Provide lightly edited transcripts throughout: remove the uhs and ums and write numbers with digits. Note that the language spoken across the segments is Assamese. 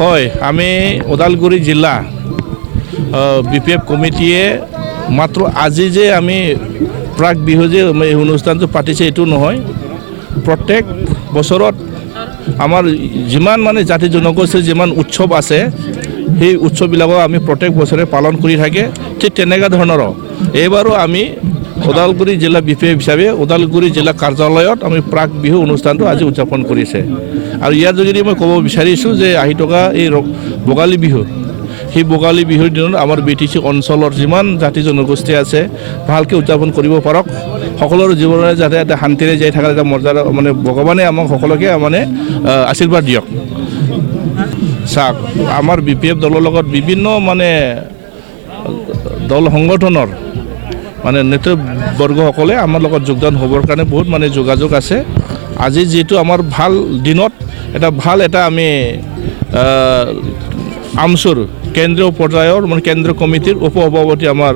হয়, আমি ওদালগুৰি জিলা বিপিএফ কমিটিয়ে মাত্ৰ আজি যে আমি প্ৰাক বিহু যে এই অনুষ্ঠানটো পাতিছে এইটো নহয়, প্ৰত্যেক বছৰত আমাৰ যিমান মানে জাতি জনগোষ্ঠীৰ যিমান উৎসৱ আছে সেই উৎসৱবিলাকো আমি প্ৰত্যেক বছৰে পালন কৰি থাকে। ঠিক তেনেকুৱা ধৰণৰ এইবাৰো আমি ওদালগুৰি জিলা বিপিএফ হিচাপে ওদালগুৰি জিলা কাৰ্যালয়ত আমি প্ৰাক বিহু অনুষ্ঠানটো আজি উদযাপন কৰিছে। আৰু ইয়াৰ যোগেদি মই ক'ব বিচাৰিছোঁ যে আহি থকা এই ভোগালী বিহু, সেই ভোগালী বিহুৰ দিনত আমাৰ BTC অঞ্চলৰ যিমান জাতি জনগোষ্ঠী আছে ভালকৈ উদযাপন কৰিব পাৰক, সকলোৰে জীৱନରେ যাতে এটা শান্তিৰে জীয়াই থকাৰ এটা মৰ্যাদা মানে ভগৱানে আমাক সকলোকে মানে আশীৰ্বাদ দিয়ক। চাওক, আমাৰ BPF দলৰ লগত বিভিন্ন মানে দল সংগঠনৰ মানে নেতৃবৰ্গসকলে আমাৰ লগত যোগদান হ'বৰ কাৰণে বহুত মানে যোগাযোগ আছে। আজি যিটো আমাৰ ভাল দিনত এটা আমি আমচুৰ কেন্দ্ৰীয় পৰ্যায়ৰ মানে কেন্দ্ৰীয় কমিটিৰ উপসভাপতি আমাৰ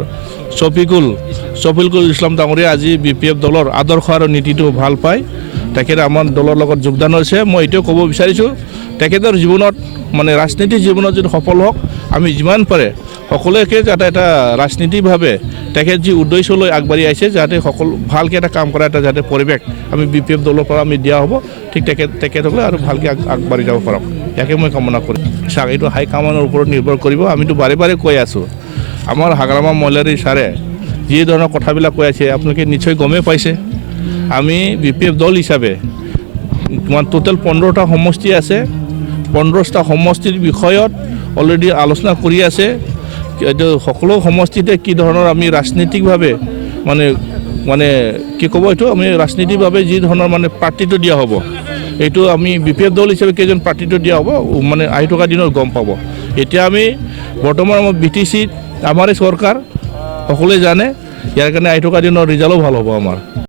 শফিকুল ইছলাম ডাঙৰীয়া আজি BPF দলৰ আদৰ্শ আৰু নীতিটো ভাল পায়, তেখেতে আমাৰ দলৰ লগত যোগদান হৈছে। মই এইটোও ক'ব বিচাৰিছোঁ, তেখেতৰ জীৱনত মানে ৰাজনীতি জীৱনত যদি সফল হওক, আমি যিমান পাৰে সকলোকে যাতে এটা ৰাজনীতিভাৱে তেখেত যি উদ্দেশ্যলৈ আগবাঢ়ি আহিছে যাতে সকলো ভালকৈ এটা কাম কৰা এটা যাতে পৰিৱেশ আমি BPF দলৰ পৰা আমি দিয়া হ'ব, ঠিক তেখেতসকলে আৰু ভালকৈ আগবাঢ়ি যাব পাৰক, ইয়াকে মই কামনা কৰিম। চাওক, এইটো হাইকমাণ্ডৰ ওপৰত নিৰ্ভৰ কৰিব। আমিতো বাৰে বাৰে কৈ আছোঁ, আমাৰ হাগ্ৰামা মহিলাৰী ছাৰে যি ধৰণৰ কথাবিলাক কৈ আছে আপোনালোকে নিশ্চয় গমেই পাইছে। আমি BPF দল হিচাপে টোটেল 15টা সমষ্টি আছে, 15টা সমষ্টিৰ বিষয়ত অলৰেডি আলোচনা কৰি আছে। এইটো সকলো সমষ্টিতে কি ধৰণৰ আমি ৰাজনীতিকভাৱে মানে কি ক'ব, এইটো আমি ৰাজনীতিকভাৱে যি ধৰণৰ মানে প্ৰাৰ্থীটো দিয়া হ'ব, এইটো আমি BPF দল হিচাপে কেইজন প্ৰাৰ্থীটো দিয়া হ'ব মানে আহি থকা দিনত গম পাব। এতিয়া আমি বৰ্তমান আমাৰ BTCত আমাৰে চৰকাৰ সকলোৱে জানে, ইয়াৰ কাৰণে আহি থকা দিনৰ ৰিজাল্টো ভাল হ'ব আমাৰ।